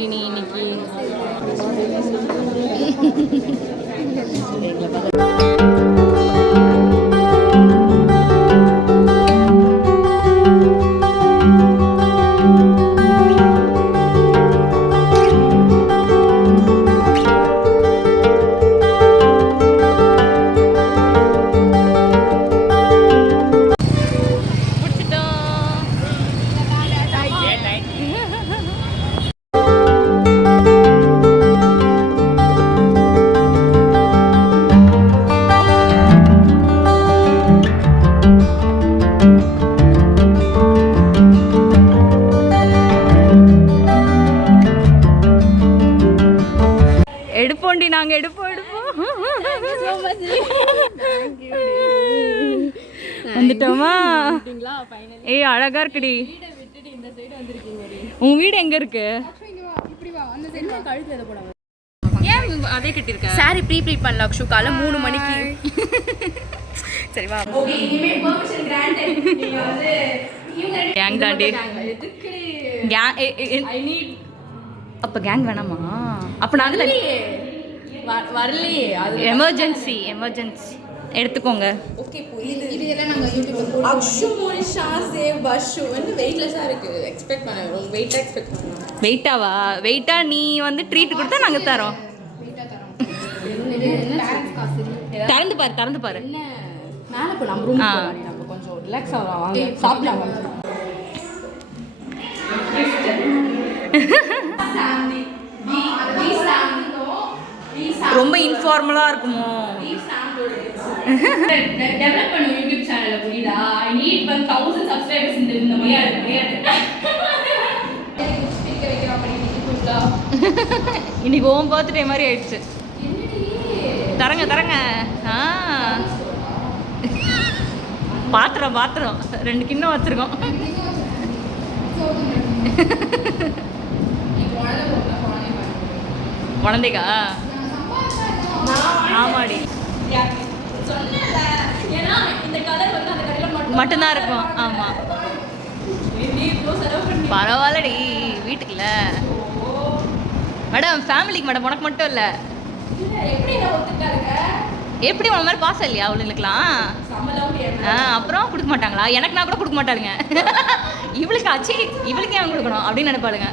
பண்ணிட்டடி நீ இன்னைக்கு. எடுப்போண்டி நாங்க எடுப்போம் வந்துட்டோமா? ஏய் அழகா இருக்குடி. உன் வீடு எங்க இருக்கு? ஏன் அதே கட்டிருக்க? சாரி ப்ரீ பண்ணல அக்ஷு, காலை 3 மணிக்கு. சரி வா. ஓகே இனிமே பெர்மிஷன் கிராண்டட். நீங்க வந்து கேங் தாண்டி கேங் ஐ நீட். அப்ப கேங் வேணாமா? அப்ப நாங்க வரலையே. அது எமர்ஜென்சி எடுத்துக்கோங்க. ஓகே இது எல்லாம் நாங்க யூடியூப்ல போடுறோம். அக்ஷு மோனிஷா சேவ் பஷு வந்து வெயிட்லெஸ்ஸா இருக்கு. எக்ஸ்பெக்ட் பண்ணேன் வெயிட்டா எக்ஸ்பெக்ட் பண்ணேன். வெயிட்டாவா? வெயிட்டா நீ வந்து ட்ரீட் கொடுத்தா நாங்க தரோம். வெயிட்டா தரோம். பேரண்ட்ஸ் காசு திறந்து பாரு. என்ன மேல போ நம்ம ரூம் போறோம். நம்ம கொஞ்சம் ரிலாக்ஸ் ஆகலாம். வாங்க சாப்பிடலாம். ரொம்ப இன்ஃபார்மலா இருக்குமோ? டெவலப் பண்ணு யூடியூப் சேனல்ல புரியுதா? ஐ நீட் 1000 சப்ஸ்கிரைபர்ஸ் இந்த முடியாது. இன்னைக்கு ஓம் பர்த்டே மாதிரி ஆயிடுச்சு. தரங்க பாத்திரம் 2 கிண்ணம் வச்சிருக்கோம். குழந்தைக்கா? ஆமாடி மட்டும்தான் இருக்கும். ஆமா பரவாயில்லடி வீட்டுக்குல மேடம் ஃபேமிலிக்கு மேடம், உனக்கு மட்டும் இல்லை. எப்படி உன மாதிரி பாசம் இல்லையா அவளுங்களுக்குலாம்? அப்புறம் கொடுக்க மாட்டாங்களா? எனக்கு நான் கூட கொடுக்க மாட்டாளுங்க. இவளுக்கு ஆச்சு இவளுக்கு ஏன் கொடுக்கணும் அப்படின்னு நினைப்பாளுங்க.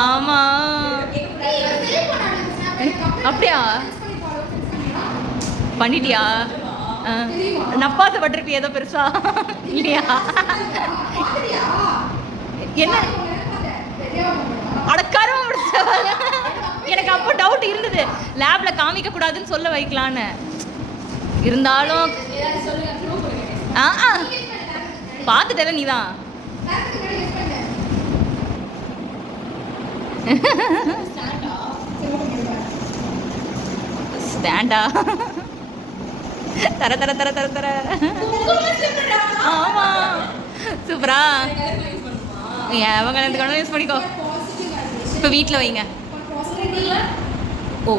ஆமா அப்படியா? பண்ணிட்டியா? நப்பாசப்பட்டிருக்கு ஏதோ பெருசா இல்லையா? என்ன அடக்காரமா முடிச்சவங்க. எனக்கு அப்போ டவுட் இருந்தது, லேப்ல காமிக்க கூடாதுன்னு சொல்ல வைக்கலான்னு. இருந்தாலும் பார்த்துட்டல நீதான். ஸ்டாண்டா தர ஆமா சூப்பரா. அவங்க யூஸ் பண்ணிக்கோ. இப்போ வீட்டில் வைங்க. ஓ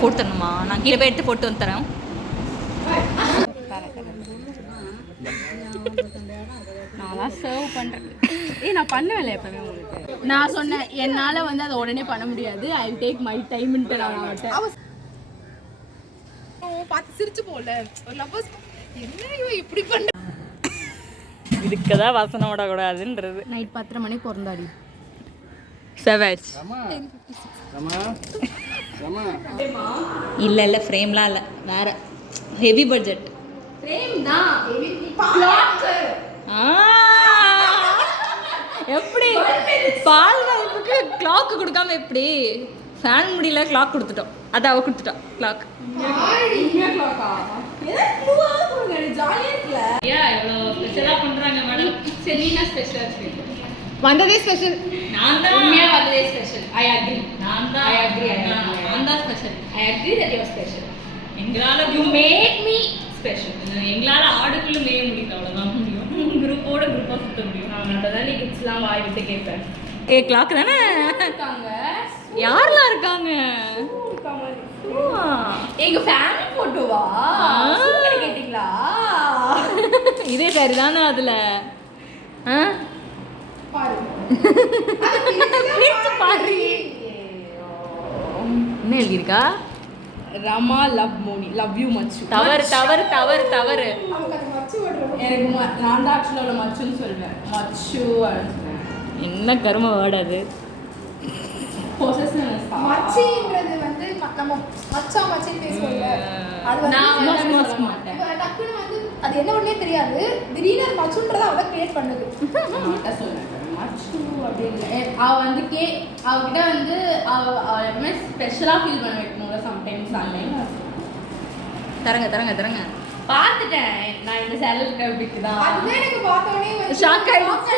போட்டு தரணுமா? நான் கீழே போய் எடுத்து போட்டு வந்து தரேன். நான் சர்வ் பண்ணுறேன். நான் பண்ணுவேன் எப்பவுமே உங்களுக்கு. நான் சொன்னேன் என்னால் வந்து அதை உடனே பண்ண முடியாது. ஐ வில் டேக் மை டைம்ன்ட்டு நான் அவட்ட பார்த்து சிரிச்சு போல ஒரு லவ்வர்ஸ் என்ன இப்படி பண்ண. இதுக்கு தான் வாசனை விடக்கூடாதுன்றது. நைட் 10:30 மணிக்கு பிறந்தாடி. செவச் இல்லை ஃப்ரேம்லாம் இல்லை, வேற ஹெவி பட்ஜெட் ஃப்ரேம் தான். எப்படி பால் வாய்ப்புக்கு கிளாக் கொடுக்காம எப்படி? ஃபேன் முடியல கிளாக் கொடுத்துட்டோம். அதை அவ கொடுத்துட்டோம் கிளாக். வந்ததே ஸ்பெஷல். நான் தான் உண்மையா வந்ததே ஸ்பெஷல். I agree. நான் தான் special. I agree that you are special. எங்களால யூ மேட் மீ ஸ்பெஷல். எங்களால ஆடுக்குள்ள மேய முடியும், அவ்வளவுதான் முடியும். குரூப்பா சுத்த முடியும். நான் தான் நீ கிட்ஸ்லாம் வாய் விட்டு கேட்பேன். ஏ கிளாக் தானே இருக்காங்க. யாரெல்லாம் இருக்காங்க? எங்க ஃபேமிலி போட்டோவா கேட்டீங்களா? இதே சரிதானே அதுல பாரு என்ன எழுதியிருக்கா? Rama love Moni love you மச்சு. தவறு தவறு தவறு தவறு. எனக்கு நான் தான் ஆக்சுவலாக மச்சுன்னு சொல்வேன். மச்சு என்ன கரும வேர்டு அது? மச்சின்றது வந்து நம்ம மச்சான் மச்சின்னு பேசுவோம்ல, அது வந்து நான் சொல்ல மாட்டேன். டக்குன்னு வந்து அது என்ன ஒண்ணே தெரியாது, திடீர்னு அது மச்சுன்றதை அவ கிரியேட் பண்ணது. சொல்லுவேன் மச்சு அப்படின்னு. அவ வந்து அவகிட்ட வந்து அவ எப்பவுமே ஸ்பெஷலாக ஃபீல் பண்ண வைக்கணும்ல சம்டைம்ஸ். அந்த தரங்க தரங்க தரங்க பார்த்துட்டேன் நான் இந்த சேலல் கவிக்கு தான். அதுதான் எனக்கு பார்த்தோன்னே வந்து ஷாக் ஆயிடுச்சு.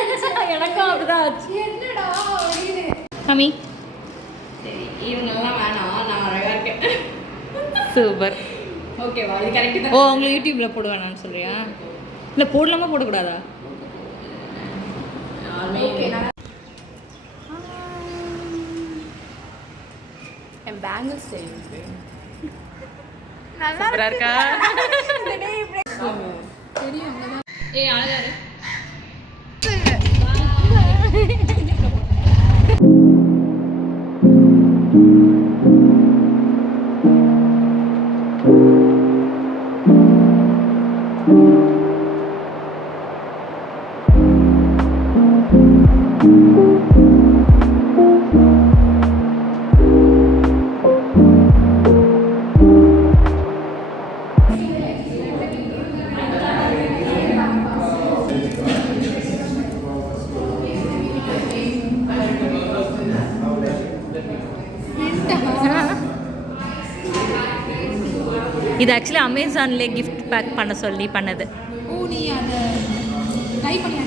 எனக்கும் அப்படிதான் ஆச்சு. என்னடா அப்படின்னு. மம்மி சரி இவங்கெல்லாம் வேணாம், நான் அழகா இருக்கேன். சூப்பர். ஓகேவா? இது கரெக்ட் தான். ஓ உங்களை யூடியூப்ல போட வேணாம்னு சொல்றியா? இல்லை போடலாமா போடக்கூடாதா? ஓகே என் பேங்கிள்ஸ் தெரியும். சூப்பரா இருக்கா? தெரியும். ஏய் அழகா இரு. இது ஆக்சுவலி அமேசான்லேயே கிஃப்ட் பேக் பண்ண சொல்லி பண்ணது. ஓ நீ அதை ட்ரை பண்ணி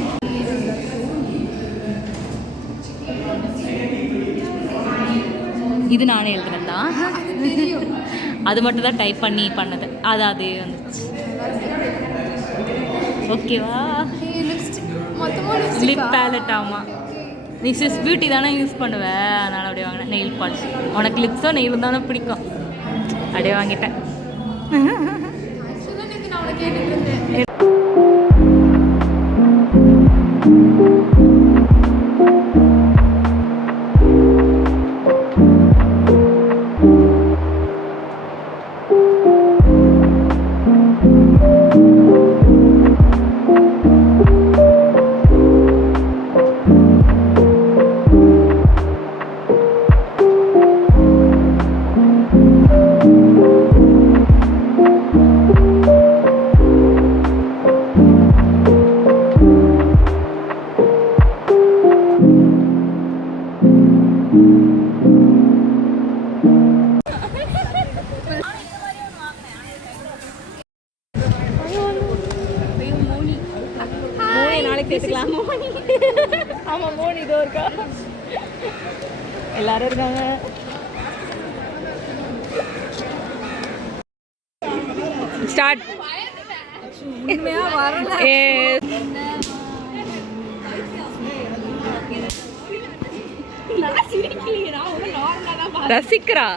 இது நானே எழுதுனது தான். அது மட்டும் தான் டைப் பண்ணி பண்ணது. அது வந்துச்சு. ஓகேவா? Lip palette. ஆமாம் நீ சிஸ் பியூட்டி தானே யூஸ் பண்ணுவேன், அதனால் அப்படியே வாங்கினேன். Nail polish. உனக்கு லிப்ஸோ நெயிலும் தானே பிடிக்கும், அப்படியே வாங்கிட்டேன். நான் உனக்கு கேட்டுட்டு இருந்தேன். பேசிக்கலாம். ஆமாம் மோனி இதோ இருக்கா, எல்லாரும் இருக்காங்க. ஸ்டார்ட். ரசிக்கிறா.